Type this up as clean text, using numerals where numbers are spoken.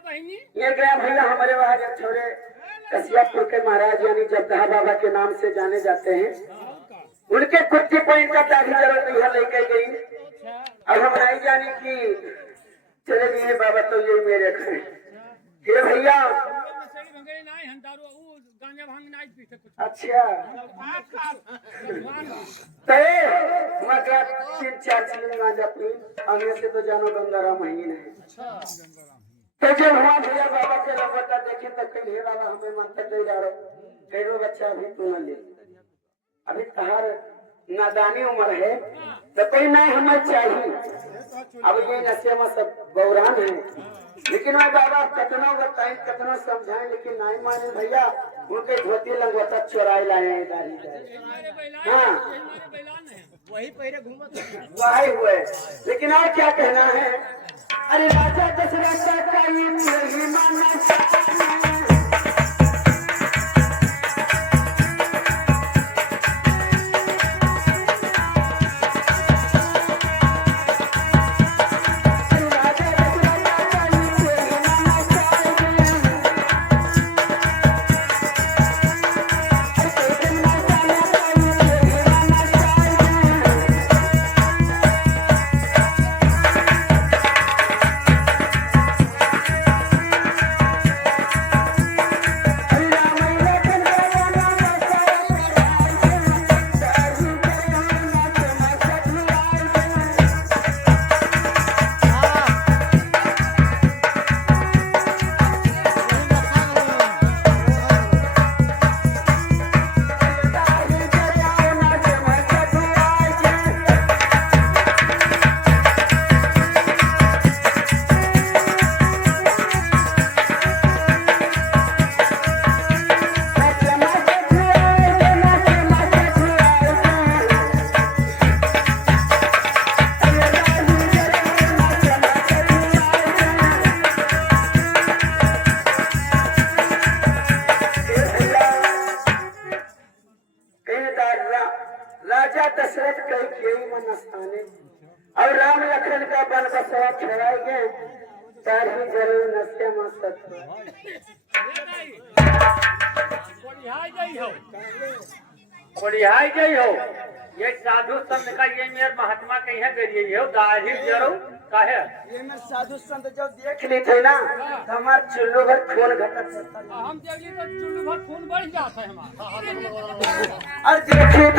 ये गया भैया हमारे वहाँ जब छोरे कसियापुर के महाराज यानी जगदहा बाबा के नाम से जाने जाते हैं, उनके कुर्ती पॉइंट का दाढ़ी जरूर यहाँ लेके गई। अब हम नहीं जाने की चले गए बाबा तो ये मेरे घर हे भैया। अच्छा मतलब 3-4 चीज गांजा पी आगे से तो जानो गंगाराम महीन है। तो जब हुआ भैया बाबा के लौटा देखे तो कहीं हे बाबा हमें मंत्र दे जा रहे कहो बच्चा अभी तू न ले, अभी तहार नादानी उम्र है तो कोई नहीं हमें चाहिए। अब ये नशे में सब बौरान है, लेकिन मैं बाबा कितना बताएं कितना समझाएं लेकिन नहीं माने भैया। उनके धोती लंगोटा चोराई लाए हैं दाढ़ी। हाँ वही पहले घूमत वही हुए, लेकिन और क्या कहना है। अरे राजा दशरथ का ये महिमा राजा दशरथ कई मन स्थाने और राम लखन का बन बसवा छड़ाएंगे तारी जरूर नशे में गई हो। ये साधु संत का ये मेरे महात्मा कहीं है गई हो दाढ़ी जरूर का है। ये मैं साधु संत जब देख ली थे ना तो हमारे चुल्लू भर खून घटक हम देखिए तो चुल्लू भर खून बढ़ जाता है हमारा। और देखिए